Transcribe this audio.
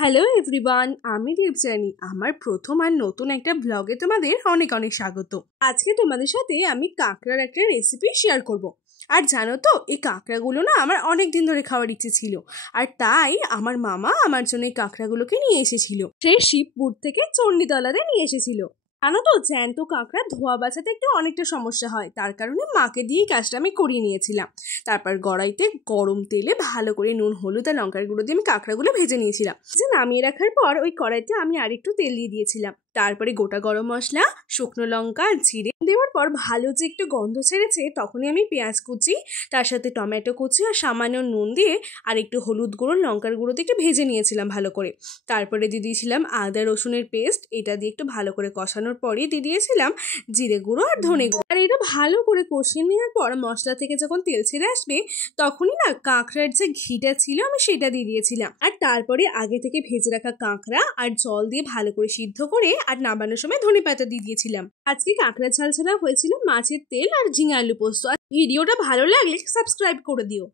Hello everyone, আমি দেবযানী। আমার প্রথম আর নতুন একটা ব্লগে তোমাদের অনেক অনেক স্বাগত। আজকে তোমাদের সাথে আমি কাঁকড়ার একটা রেসিপি শেয়ার করব। আর জানো তো, এই কাঁকড়াগুলো না আমার অনেক দিন ধরে খাওয়ার ইচ্ছে ছিল, আর তাই আমার মামা আমার জন্য এই কাঁকড়াগুলোকে নিয়ে এসেছিল। সে শিবপুর থেকে চণ্ডীতলাতে নিয়ে এসেছিল। জানো তো, জ্যান্ত কাঁকড়া ধোয়া বাছাতে একটু অনেকটা সমস্যা হয়, তার কারণে মাকে দিয়ে কাজটা আমি করিয়ে নিয়েছিলাম। তারপর কড়াইতে গরম তেলে ভালো করে নুন, হলুদ আর লঙ্কার গুঁড়ো দিয়ে আমি কাঁকড়াগুলো ভেজে নিয়েছিলাম। নামিয়ে রাখার পর ওই কড়াইতে আমি আরেকটু তেল দিয়ে দিয়েছিলাম। তারপরে গোটা গরম মশলা, শুকনো লঙ্কা, জিরে দেওয়ার পর ভালো যে একটু গন্ধ ছেড়েছে, তখনই আমি পেঁয়াজ কুচি, তার সাথে টমেটো কুচি আর সামান্য নুন দিয়ে আর একটু হলুদ গুঁড়ো, লঙ্কার গুঁড়ো দিয়ে একটু ভেজে নিয়েছিলাম ভালো করে। তারপরে দিয়ে দিয়েছিলাম আদা রসুনের পেস্ট। এটা দিয়ে একটু ভালো করে কষানোর পরে দিয়ে দিয়েছিলাম জিরে গুঁড়ো আর ধনে গুঁড়ো। আর এটা ভালো করে কষিয়ে নেওয়ার পর মশলা থেকে যখন তেল ছেড়ে আসবে, তখনই না কাঁকড়ার যে ঘিটা ছিল আমি সেটা দিয়ে দিয়েছিলাম। আর তারপরে আগে থেকে ভেজে রাখা কাঁকড়া আর জল দিয়ে ভালো করে সিদ্ধ করে আর নামানোর সময় ধনেপাতা দিয়ে দিয়েছিলাম। আজকে কাঁকড়া ঝাল ছাড়া হয়েছিল মাছের তেল আর ঝিঙে আলু পোস্ত। আর ভিডিওটা ভালো লাগলে সাবস্ক্রাইব করে দিও।